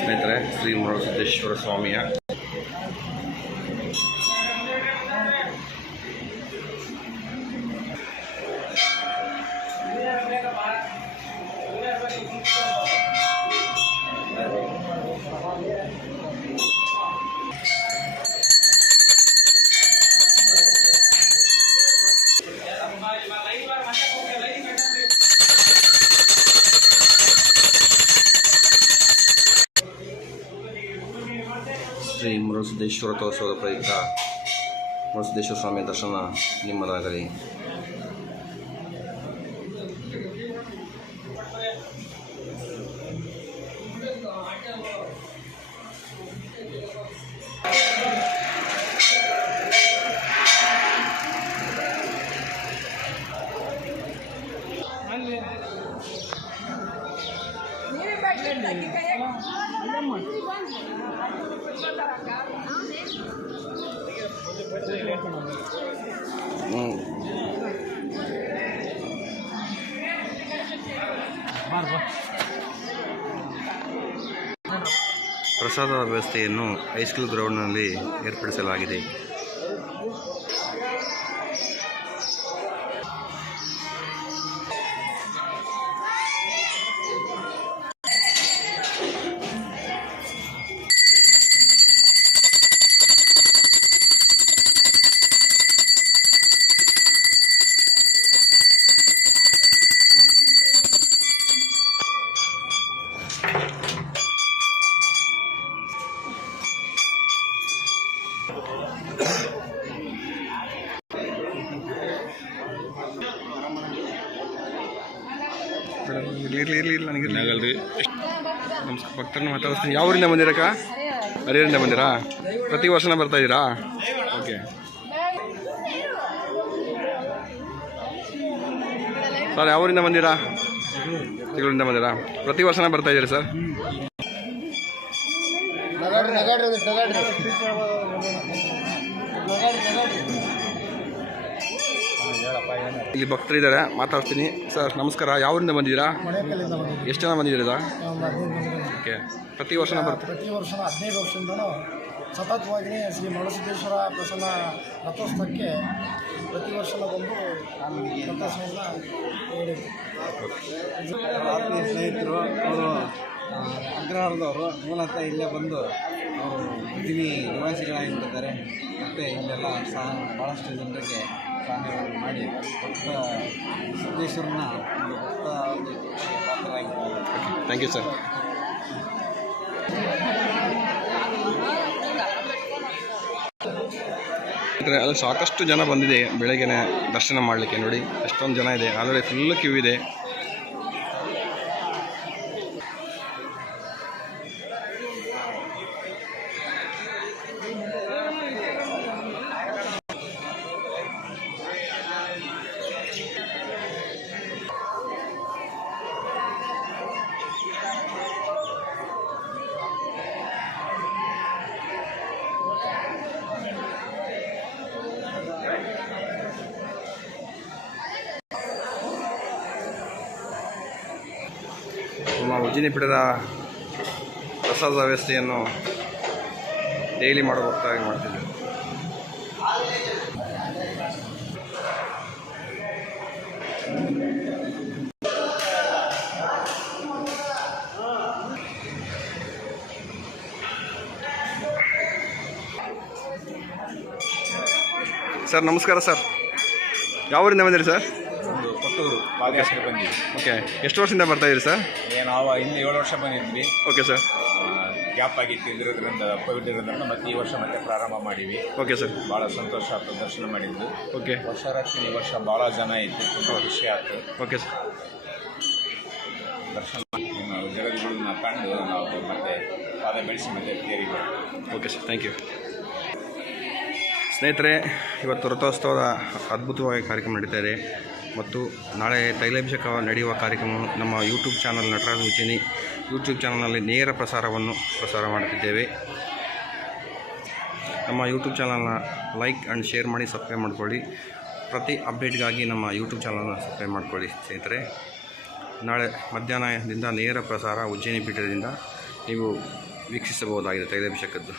ಸ್ನೇಹಿತರೆ, ಶ್ರೀ ಮರುಸಿದ್ದೇಶ್ವರ ಸ್ವಾಮಿಯ ಶ್ರೀ ಮರುಸಿದ್ದೇಶ್ವರೋತ್ಸವದ ಪ್ರಯುಕ್ತ ಮರುಸಿದ್ದೇಶ್ವರ ಸ್ವಾಮಿಯ ದರ್ಶನ ನಿಮ್ಮದಾಗಲಿ. ಪ್ರಸಾದ ವ್ಯವಸ್ಥೆಯನ್ನು ಹೈಸ್ಕೂಲ್ ಗ್ರೌಂಡ್ನಲ್ಲಿ ಏರ್ಪಡಿಸಲಾಗಿದೆ. ಇರಲಿ ನನಗೆ ನಮಸ್ಕಾರ. ಭಕ್ತರನ್ನು ಮಾತಾಡಿಸ್ತೀನಿ. ಯಾವ ಊರಿಂದ ಬಂದಿರಕ್ಕ? ಹರಿಹರದಿಂದ ಬಂದಿರಾ? ಪ್ರತಿ ವರ್ಷನ ಬರ್ತಾ ಇದ್ದೀರಾ? ಓಕೆ. ಸರ್, ಯಾವ ಊರಿಂದ ಬಂದಿರಾ? ತಿಂಗಳಿಂದ ಬಂದಿರಾ? ಪ್ರತಿ ವರ್ಷನ ಬರ್ತಾ ಇದ್ದೀರಾ ಸರ್? ಇಲ್ಲಿ ಭಕ್ತರಿದ್ದಾರೆ, ಮಾತಾಡ್ತೀನಿ. ಸರ್ ನಮಸ್ಕಾರ, ಯಾವ ಊರಿಂದ ಬಂದಿದ್ದೀರಾ? ಎಷ್ಟು ಜನ ಬಂದಿದ್ದೀರಾ? ಓಕೆ. ಪ್ರತಿ ವರ್ಷನ ಬರ್ತಾರೆ? ಪ್ರತಿ ವರ್ಷ 15 ವರ್ಷದಿಂದಲೂ ಸತತವಾಗಿ ಶ್ರೀ ಮರುಸಿದ್ದೇಶ್ವರ ಪ್ರಸನ್ನ ರಥೋತ್ಸವಕ್ಕೆ ಪ್ರತಿ ವರ್ಷ ಬಂದು ರಥೋತ್ಸವವನ್ನು ಆತ್ಮೀಯ ಸ್ನೇಹಿತರು, ಅವರು ಅಗ್ರಹಾರದವರು, ಮೂಲತಃ ಇಲ್ಲೇ ಬಂದು ಅವರು ಪ್ರತಿನಿ ನಿವಾಸಿಗಳಾಗಿಬಿಟ್ಟಿದ್ದಾರೆ. ಮತ್ತು ಇಲ್ಲೆಲ್ಲ ಸಹ ಭಾಳಷ್ಟು ಜನರಿಗೆ ಸಹಾಯವನ್ನು ಮಾಡಿ ಭಕ್ತ ಸಿದ್ದೇಶ್ವರನ ಒಂದು ಭಕ್ತ ಒಂದು ಪಾತ್ರರಾಗಿದ್ದಾರೆ. Thank you sir. ಅಲ್ಲಿ ಸಾಕಷ್ಟು ಜನ ಬಂದಿದೆ ಬೆಳಗ್ಗೆನೆ ದರ್ಶನ ಮಾಡಲಿಕ್ಕೆ. ನೋಡಿ ಎಷ್ಟೊಂದು ಜನ ಇದೆ, ಆಲ್ರೆಡಿ ಫುಲ್ ಕ್ಯೂ ಇದೆ. ನಮ್ಮ ಉಜ್ಜಿನಿ ಪೀಠದ ಪ್ರಸಾದ ವ್ಯವಸ್ಥೆಯನ್ನು ಡೈಲಿ ಮಾಡೋ ಭಕ್ತಾಗಿ ಮಾಡ್ತಿದ್ದೆ. ಸರ್ ನಮಸ್ಕಾರ ಸರ್, ಯಾವ ಊರಿಂದ ಬಂದಿರಿ ಸರ್? ಕೊಟ್ಟೂರು ಪಾದಯಾತ್ರೆ ಬಂದಿದ್ವಿ. ಓಕೆ. ಎಷ್ಟು ವರ್ಷದಿಂದ ಬರ್ತಾ ಇದ್ದೀರಿ ಸರ್? ನಾವು ಹಿಂದೆ 7 ವರ್ಷ ಬಂದಿದ್ವಿ. Okay sir. ಗ್ಯಾಪ್ ಆಗಿತ್ತು ಇದ್ರಿಂದ ಕೋವಿಡ್ ಇರೋದ್ರಿಂದ ಮತ್ತೆ ಈ ವರ್ಷ ಮತ್ತೆ ಪ್ರಾರಂಭ ಮಾಡಿವಿ. Okay sir. ಭಾಳ ಸಂತೋಷ ಆಯ್ತು ದರ್ಶನ ಮಾಡಿದ್ದು. ಓಕೆ. ವರ್ಷರಾತ್ರಿ ಈ ವರ್ಷ ಭಾಳ ಜನ ಇತ್ತು, ತುಂಬ ಖುಷಿ ಆಯ್ತು. Okay sir. ದರ್ಶನ ಜಗದ್ಗುಳನ್ನ ಕಂಡು ನಾವು ಮತ್ತೆ ಪಾದ ಬೆಳೆಸಿ ಮತ್ತೆ ತೇರಿಗೆ ಓಕೆ ಸರ್, ಥ್ಯಾಂಕ್ ಯು. ಸ್ನೇಹಿತರೆ, ಇವತ್ತು ರಥೋತ್ಸವದ ಅದ್ಭುತವಾಗಿ ಕಾರ್ಯಕ್ರಮ ನಡೀತಾ ಇದೆ ಮತ್ತು ನಾಳೆ ತೈಲಾಭಿಷೇಕ ನಡೆಯುವ ಕಾರ್ಯಕ್ರಮವನ್ನು ನಮ್ಮ YouTube channel Nataraj Ujjaini YouTube ಚಾನಲ್ನಲ್ಲಿ ನೇರ ಪ್ರಸಾರ ಮಾಡುತ್ತಿದ್ದೇವೆ. ನಮ್ಮ ಯೂಟ್ಯೂಬ್ ಚಾನಲ್ನ ಲೈಕ್ ಆ್ಯಂಡ್ ಶೇರ್ ಮಾಡಿ ಸಬ್ಸ್ಕ್ರೈಬ್ ಮಾಡ್ಕೊಳ್ಳಿ. ಪ್ರತಿ ಅಪ್ಡೇಟ್ಗಾಗಿ ನಮ್ಮ ಯೂಟ್ಯೂಬ್ ಚಾನಲ್ನ ಸಬ್ಸ್ಕ್ರೈಬ್ ಮಾಡ್ಕೊಳ್ಳಿ ಸ್ನೇಹಿತರೆ. ನಾಳೆ ಮಧ್ಯಾಹ್ನದಿಂದ ನೇರ ಪ್ರಸಾರ ಉಜ್ಜಯಿನಿ ಪೀಠದಿಂದ ನೀವು ವೀಕ್ಷಿಸಬಹುದಾಗಿದೆ ತೈಲಾಭಿಷೇಕದ್ದು.